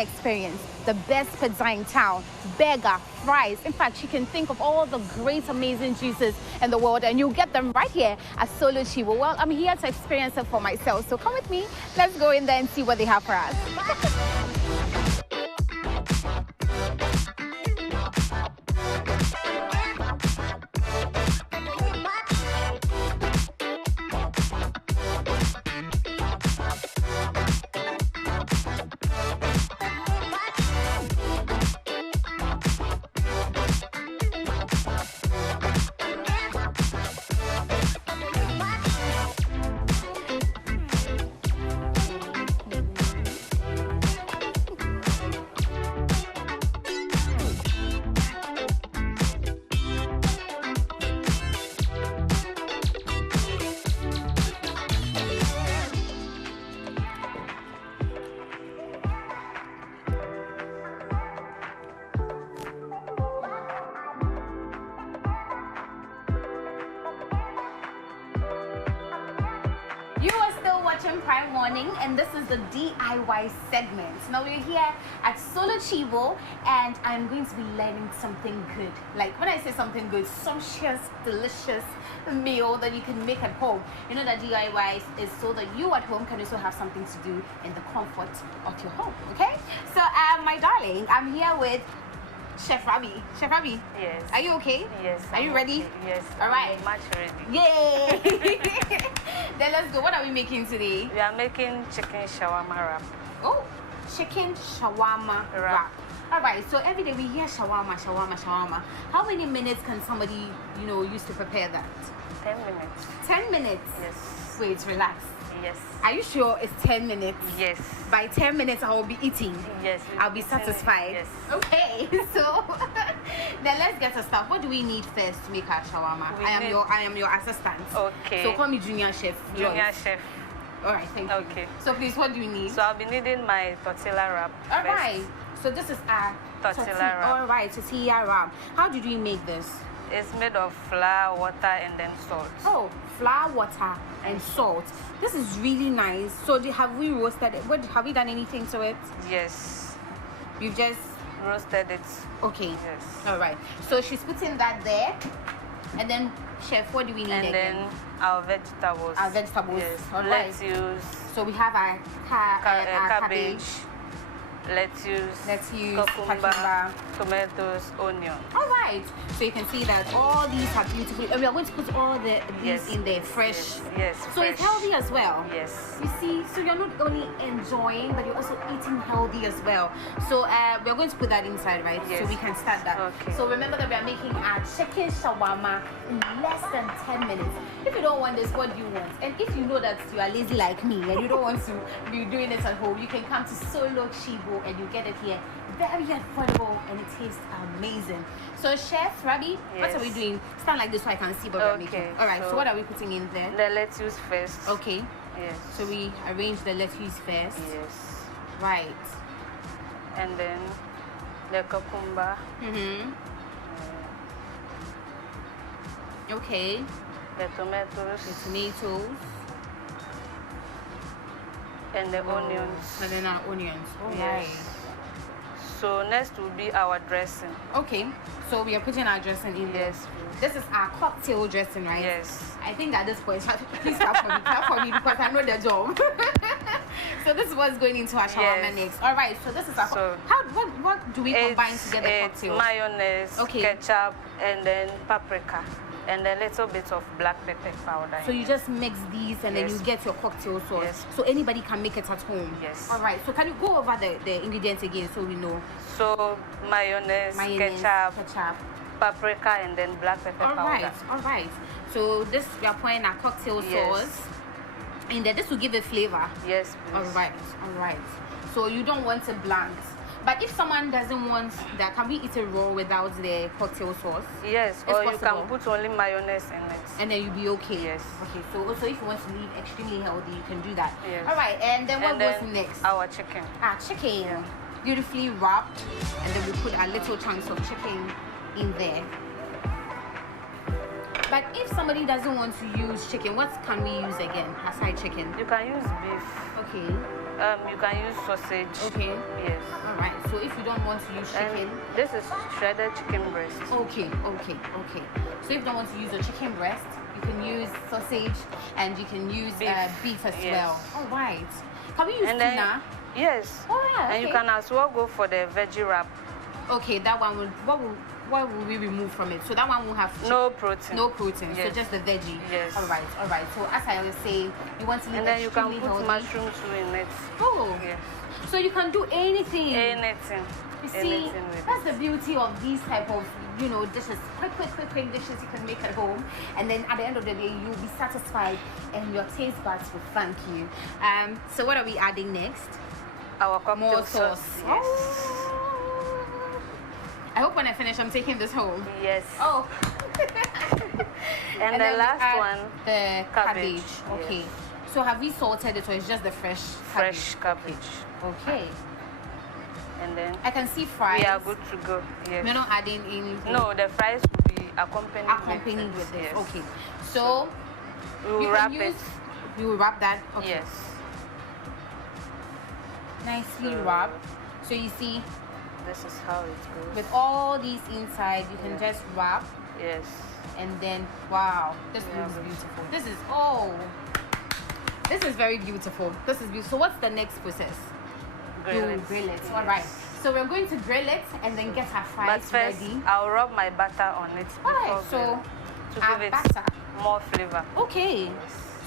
experience, the best pizza in town, burger, fries. In fact, you can think of all the great, amazing juices in the world, and you'll get them right here at Solo Chivo. Well, I'm here to experience it for myself, so come with me. Let's go in there and see what they have for us. You are still watching Prime Morning, and this is the DIY segment. Now we're here at Solo Chivo, and I'm going to be learning something good. Like when I say something good, sumptuous, delicious meal that you can make at home. You know that DIY is so that you at home can also have something to do in the comfort of your home. Okay? So, my darling, I'm here with Chef Rabi. Chef Rabi? Yes. Are you okay? Yes. Are you ready? Okay. Yes. All right. I'm much ready. Yay! Then let's go. What are we making today? We are making chicken shawarma wrap. Oh, chicken shawarma wrap. All right. So every day we hear shawarma, shawarma, shawarma. How many minutes can somebody, use to prepare that? 10 minutes. 10 minutes? Yes. Wait, relax. Yes. Are you sure it's 10 minutes? Yes. By 10 minutes, I will be eating. Yes. I'll be satisfied. Yes. Okay. So then let's get to start. What do we need first to make our shawarma? I am your assistant. Okay. So call me Junior Chef. Junior Joyce. chef. All right. Thank you. Okay. So please, what do you need? So I'll be needing my tortilla wrap. All first. right. So this is our Tortilla wrap. All right, tortilla wrap. How did we make this? It's made of flour, water, and then salt. Oh, flour, water, and salt. This is really nice. So have we roasted it? Have we done anything to it? Yes. You've just Roasted it. okay. Yes. All right. So she's putting that there, and then Chef, what do we need And again? then our vegetables. Our vegetables. Yes. All right. Lettuce, So we have our cabbage, lettuce, cucumber, tomatoes, onion. All right. So you can see that all these are beautiful. And we are going to put all these Yes, in there fresh. Yes. So it's healthy as well. Yes. You see, so you're not only enjoying, but you're also eating healthy as well. So we're going to put that inside, right? Yes. So we can start that. Okay. So remember that we are making our chicken shawarma in less than 10 minutes. If you don't want this, what do you want? And if you know that you are lazy like me and you don't want to be doing it at home, you can come to Solo Chivo and you get it here. Very affordable and it tastes amazing. So Chef Rabi, what are we Yes. doing? Stand like this so I can see what we're making. All right, so what are we putting in there? The lettuce first. Okay. Yes. So we arrange the lettuce first. Yes. Right. And then the cucumber. Mm-hmm. Okay. The tomatoes. The tomatoes. And the onions. And then our onions. All Yes. right. So next will be our dressing. Okay. So we are putting our dressing in there. Yes, please. This is our cocktail dressing, right? Yes. I think at this point, please clap for me because I know the job. So this is what's going into our shawarma Yes. next. All right. So this is our. So what do we combine to get the It's cocktail? mayonnaise, Okay. ketchup, and then paprika, and a little bit of black pepper powder. So you just mix these and then Yes. you get your cocktail sauce. Yes. So anybody can make it at home. Yes. All right. So can you go over the ingredients again so we know? So mayonnaise, ketchup, paprika, and then black pepper All powder. right. All right. So this we are pouring our cocktail Yes. sauce, and then this will give a flavor. Yes, please. All right. All right. So you don't want it bland. But if someone doesn't want that, can we eat it raw without the cocktail sauce? Yes, It's or you possible. can put only mayonnaise in it. And then you'll be okay. Yes. Okay. So also if you want to live extremely healthy, you can do that. Yes. All right. And then what And goes then next? our chicken. Our chicken, beautifully wrapped, and then we put our little chunks of chicken in there. But if somebody doesn't want to use chicken, what can we use again aside chicken? You can use beef. Okay. You can use sausage. Okay. Yes. All So if you don't want to use chicken, this is shredded chicken breast. okay. So if you don't want to use a chicken breast, you can use sausage and you can use beef as well. All right. Can we use tuna? Yes. Oh yeah. Okay. And you can as well go for the veggie wrap. Okay, that one will. What will we remove from it? So that one will have no protein. No protein. Yes. So just the veggie. Yes. All right. So as I was saying, you want to make and then you can put healthy. mushrooms in it. Oh. Yes. So you can do anything. Anything. You see, that's the beauty of these type of dishes. Quick dishes you can make at home, and then at the end of the day you'll be satisfied and your taste buds will thank you. So what are we adding next? Our cocktail more sauce. Yes. Oh. I hope when I finish I'm taking this home. Yes. Oh. and the last one, the cabbage. Okay. Yes. So have we salted it or it's just the fresh cabbage? Okay. And then I can see fries. We are good to go. Yes. We're not adding anything. No, the fries will be accompanied with this. Yes. Okay. So we will wrap it. We will wrap that. Okay. Yes. Nicely wrapped. So you see, this is how it goes. with all these inside, you can just wrap. Yes. And then, wow, this looks beautiful. This is very beautiful. This is beautiful. So what's the next process? Grill it. Grill it. Yes. All right. So we're going to grill it and then get our fries but first, ready. I'll rub my butter on it All right. So our give it butter. more flavor. Okay.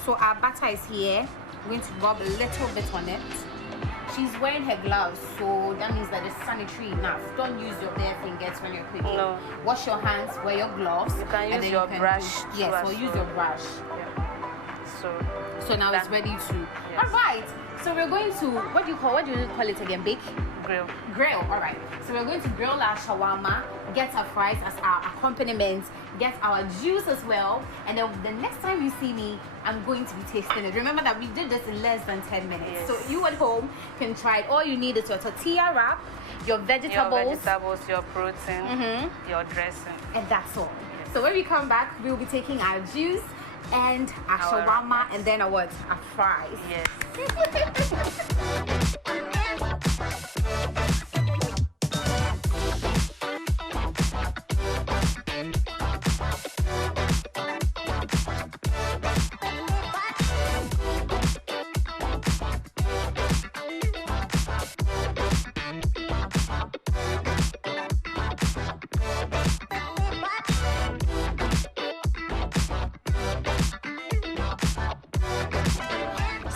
So our butter is here. We're going to rub a little bit on it. She's wearing her gloves, so that means that it's sanitary enough. Don't use your bare fingers when you're cooking. No. Wash your hands, wear your gloves. You can use your brush. Yes, or use your brush. Yeah. So now it's ready to. Yes. All right. So we're going to what do you call it again? Bake? Grill. All right. So we're going to grill our shawarma, get our fries as our accompaniment, get our juice as well, and then the next time you see me, I'm going to be tasting it. Remember that we did this in less than 10 minutes. Yes. So you at home can try it. All you need is your tortilla wrap, your vegetables, your protein, your dressing, and that's all. Yes. So when we come back, we'll be taking our juice and our shawarma, and then our fries. Yes.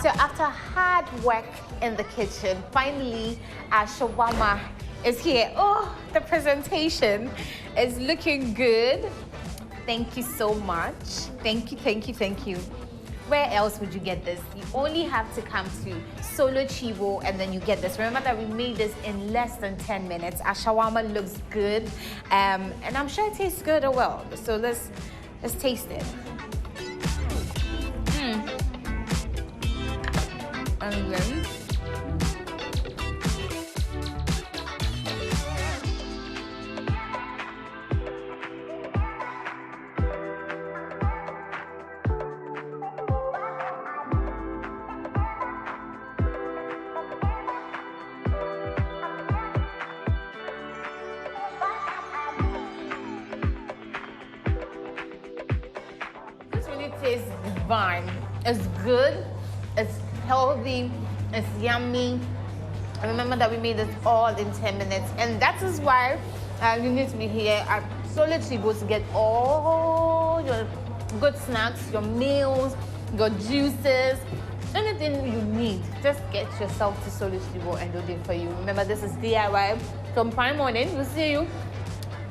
So after hard work in the kitchen, finally our shawarma is here. Oh, the presentation is looking good. Thank you so much. Thank you. Where else would you get this? You only have to come to Solo Chivo and then you get this. Remember that we made this in less than 10 minutes. Our shawarma looks good, and I'm sure it tastes good as well. So let's taste it. And then this really tastes divine. It's good, it's healthy, it's yummy. And remember that we made this all in 10 minutes, and that is why you need to be here at Solo Chivo to get all your good snacks, your meals, your juices, anything you need. Just get yourself to Solo Chivo and they'll do it for you. Remember, this is DIY from Prime Morning. We'll see you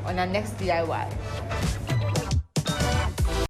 on our next DIY.